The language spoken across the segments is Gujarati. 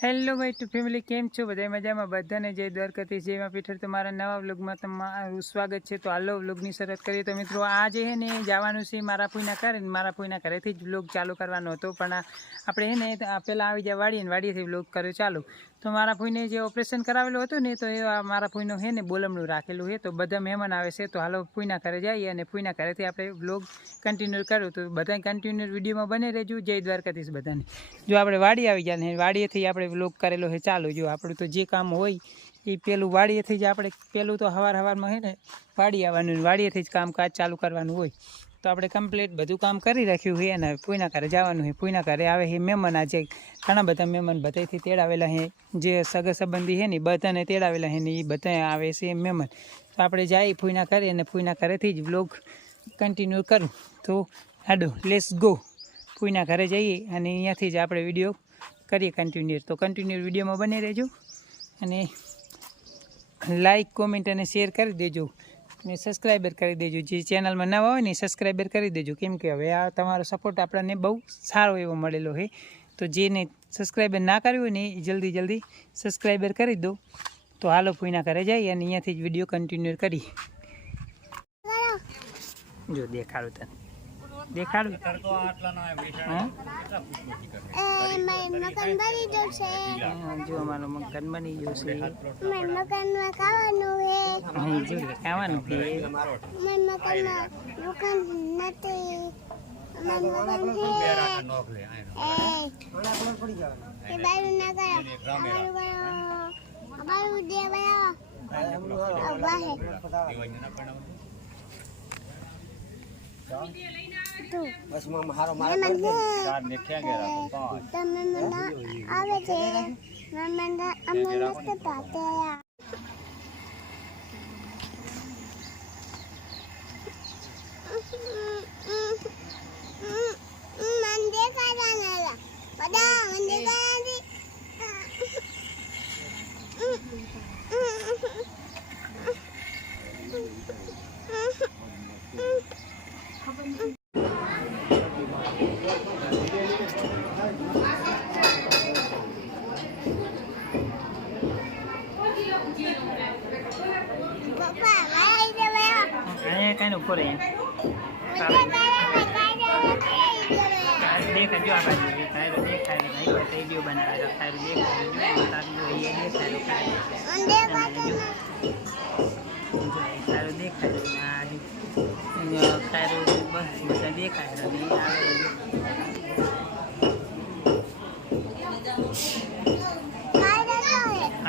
હેલો ભાઈ ટુ ફેમિલી, કેમ છો? બધા મજામાં? બધાને જય દ્વારકાથી, જય મા પીઠર. તમારા નવા વ્લોગમાં તમારું સ્વાગત છે. તો હાલો વ્લોગની શરૂઆત કરીએ. તો મિત્રો, આ જે છે ને જવાનું છે મારા ફૂઈના ઘરે. મારા ફૂઈના ઘરેથી જ વ્લોગ ચાલુ કરવાનો હતો, પણ આપણે છે ને પહેલાં આવી જાય વાડીએ ને વાડીએથી વ્લોગ કર્યો ચાલુ. તો મારા ફૂઈને જે ઓપરેશન કરાવેલું હતું ને, તો એ મારા ફૂઈનું છે ને બોલમનું રાખેલું છે. તો બધા મહેમાન આવે છે, તો હાલો ફૂઈના ઘરે જઈએ અને ફૂઈના ઘરેથી આપણે વ્લોગ કન્ટિન્યુ કર્યું. તો બધા કન્ટિન્યુ વિડીયોમાં બને રહેજો. જય દ્વારકાધીશ બધાને. જો આપણે વાડી આવી જાય ને વાડીએથી આપણે વ્લોગ કરેલો છે ચાલુ. જો આપણું તો જે કામ હોય એ પેલું વાડીએથી જ આપણે પેલું તો સવારમાં છે ને વાડી આવવાનું, વાડીએથી જ કામકાજ ચાલુ કરવાનું હોય. તો આપણે કમ્પ્લીટ બધું કામ કરી રાખ્યું છે અને ફૂઈના ઘરે જવાનું છે. ફૂઈના ઘરે આવે છે મહેમાન. આજે ઘણા બધા મહેમાન બધાથી તેડાવેલા છે, જે સગા સંબંધી છે ને બધાને તેડાવેલા છે ને એ બધા આવે છે મહેમાન. તો આપણે જઈએ ફૂઈના ઘરે અને ફૂઈના ઘરેથી જ વ્લોગ કન્ટિન્યુ કરું. તો હાડો લેટ્સ ગો. ફૂઈના ઘરે જઈએ અને અહીંયાથી જ આપણે વિડીયો કરીએ કન્ટિન્યુ. તો કન્ટિન્યુ વિડીયોમાં બને રહેજો અને લાઈક, કોમેન્ટ અને શેર કરી દેજો અને સબસ્ક્રાઈબર કરી દેજો. જે ચેનલમાં નવા હોય ને સબસ્ક્રાઈબર કરી દેજો, કેમ કે હવે આ તમારો સપોર્ટ આપણને બહુ સારો એવો મળેલો છે. તો જેને સબસ્ક્રાઈબર ના કર્યું હોય ને એ જલ્દી સબસ્ક્રાઈબર કરી દો. તો હાલો ફૂઈના ઘરે જઈએ અને અહીંયાથી જ વિડીયો કન્ટિન્યુ કરી. જો દેખાડું તને, દેખાડું. જો અમારો મકાન બની ગયો છે. ખાવાનું છે. બસ મારો મારો ચાર ને ક્યાં ગયા રાખો તમે મને આવે છે મને અમને મસ્ત પાતે આયા મંદે કાના બધા મંદે કાના કઈ ઉપર દેખાય. જો આ બાજુ ખાયરો દેખાય, વિડીયો બનાવે ખાયરો દેખાય. ખાયરો દેખાય, ખાયરો બસ બધા દેખાય.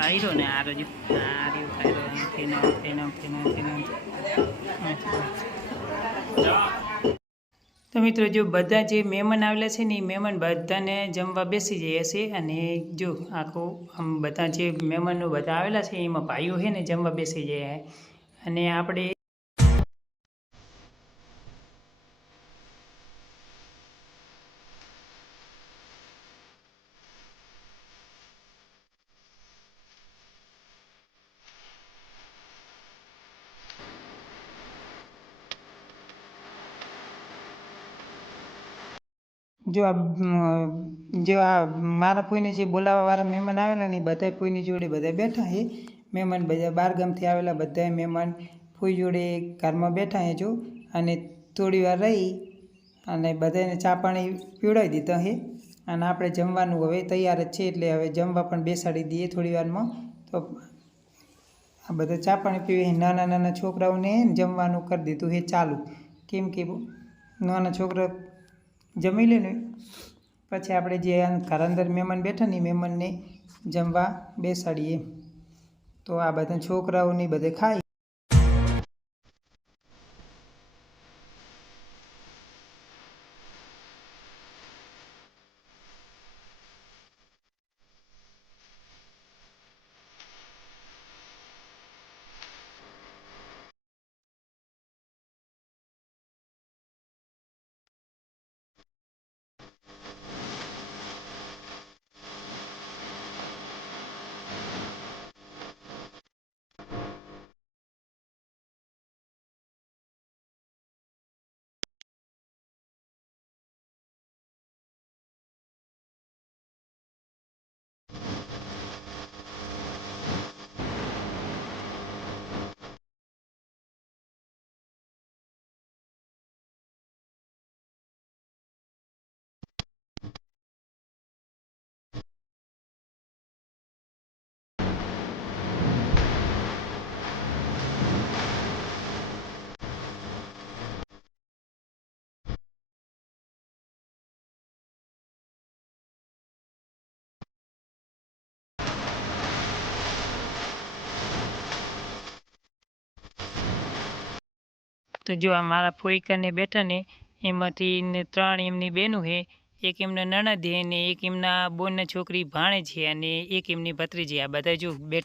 આયરો ને આરો જ આર્યું ખાયરો તો મિત્રો, જો બધા જે મહેમાન આવેલા છે ને એ મહેમાન બધાને જમવા બેસી જાય છે. અને જો આખું આમ બધા જે મહેમાનો બધા આવેલા છે એમાં ભાઈઓ છે ને જમવા બેસી જાય. અને આપણે જો આ મારા ફોઈને જે બોલાવવાવાળા મહેમાન આવેલા ને બધા ફોઈની જોડે બધા બેઠા છે. મહેમાન બધા બહાર ગામથી આવેલા બધા મહેમાન ફોઈ જોડે ઘરમાં બેઠા છે. જો અને થોડી વાર રહી અને બધાને ચા પાણી પીવડાવી દીધા છે. અને આપણે જમવાનું હવે તૈયાર જ છે, એટલે હવે જમવા પણ બેસાડી દઈએ થોડી વારમાં. તો આ બધા ચા પાણી પીવે. નાના છોકરાઓને જમવાનું કરી દીધું છે ચાલુ, કેમ કે નાના છોકરા જમી લે ને પછી આપણે જે ઘર અંદર મહેમાન બેઠા ને મહેમાનને જમવા બેસાડીએ. તો આ બધા છોકરાઓની બધે ખાય. તો જો આ મારા ફોઈકરને બેઠા ને એમાંથી ને 3 એમની બહેનું છે, એક એમના નણદ છે ને એક એમના બોનના છોકરી ભાણે છે અને એક એમની ભત્રીજી. આ બધા જો બેઠા